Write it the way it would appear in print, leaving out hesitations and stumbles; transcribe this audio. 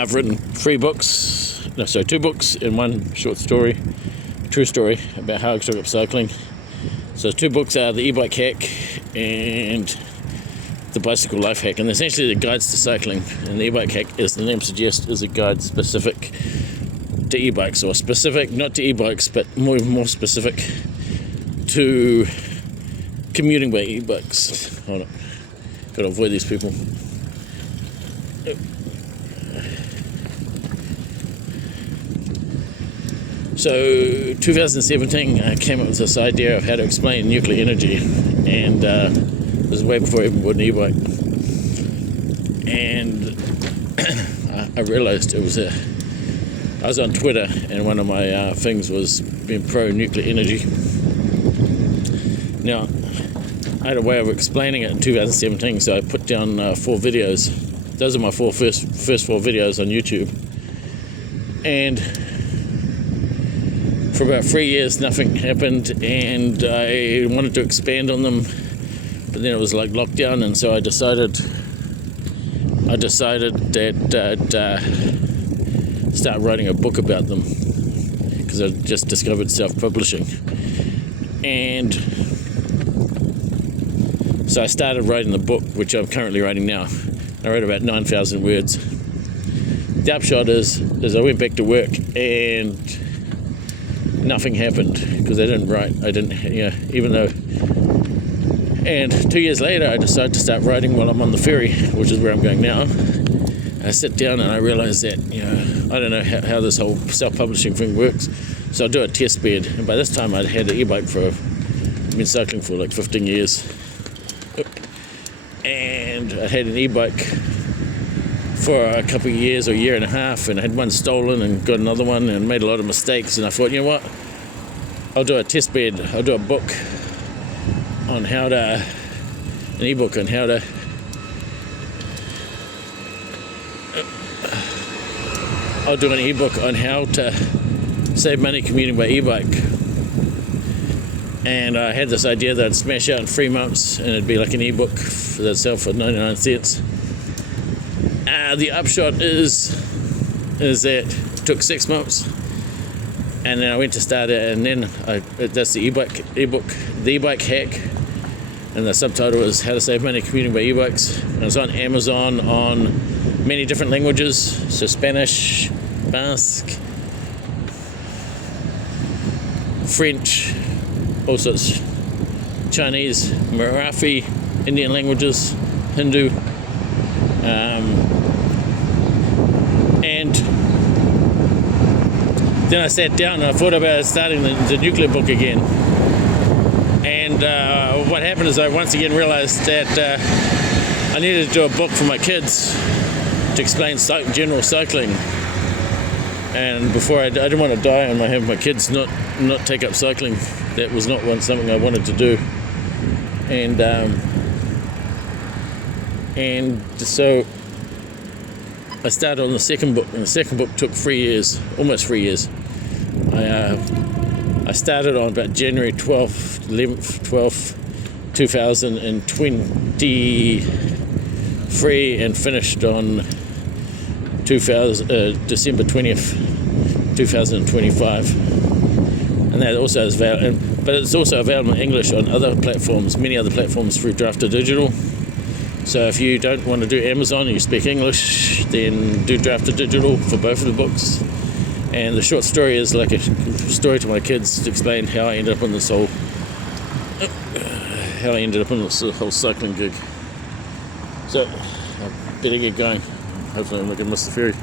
I've written 2 books and 1 short story, true story about how I took up cycling. So 2 books are the e-bike hack and the bicycle life hack, and essentially the guides to cycling. And the e-bike hack, as the name suggests, is a guide specific to e-bikes, or specific not to e-bikes, but more specific to commuting by e-bikes. Hold on, gotta avoid these people. So 2017 I came up with this idea of how to explain nuclear energy, and this was way before I even bought an e-bike. And I realized I was on Twitter, and one of my things was being pro-nuclear energy. Now, I had a way of explaining it in 2017, so I put down 4 videos. Those are my first 4 videos on YouTube. And for about 3 years, nothing happened, and I wanted to expand on them, but then it was like lockdown, and so I decided that I'd start writing a book about them, because I just discovered self-publishing. And so I started writing the book, which I'm currently writing now. I wrote about 9,000 words. The upshot is I went back to work and nothing happened, because I didn't write. Even though. And 2 years later, I decided to start writing while I'm on the ferry, which is where I'm going now. I sit down and I realize that, I don't know how this whole self-publishing thing works. So I'll do a test bed. And by this time, I'd had an e-bike I've been cycling for like 15 years. And I had an e-bike for a couple of years, or a year and a half, and I had one stolen and got another one and made a lot of mistakes. And I thought, you know what? I'll do a test bed. I'll do a book on an e-book on how to I'll do an e-book on how to save money commuting by e-bike. And I had this idea that I'd smash out in 3 months, and it'd be like an e-book that'd sell for 99 cents. The upshot is that it took 6 months, and then I went to start it, and then that's the e-book, the e-bike hack, and the subtitle is How to Save Money Commuting by E-Bikes. And it's on Amazon on many different languages, so Spanish, Basque, French, all sorts, Chinese, Marathi, Indian languages, Hindu, and then I sat down and I thought about starting the nuclear book again. And what happened is I once again realized that I needed to do a book for my kids to explain general cycling. And before I didn't want to die and have my kids not take up cycling. That was not something I wanted to do. And so I started on the second book, and the second book took 3 years, almost 3 years. I started on about January 12th, 2023, and finished on December 20th, 2025. And that also is available, but it's also available in English on other platforms, many other platforms through Drafter Digital. So if you don't want to do Amazon and you speak English, then do Drafter Digital for both of the books. And the short story is like a story to my kids to explain how I ended up on this whole cycling gig. So I better get going. Hopefully I'm not going to miss the ferry.